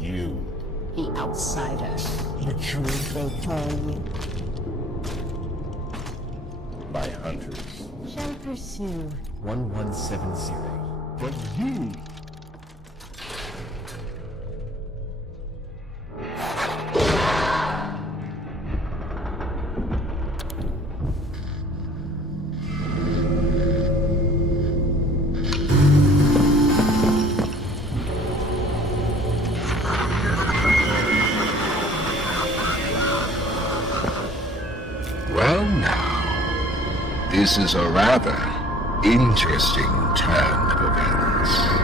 you? The outsider. The truth they tell you. By hunters. Shall pursue. 1170. But you! Well now, this is a rather interesting turn of events.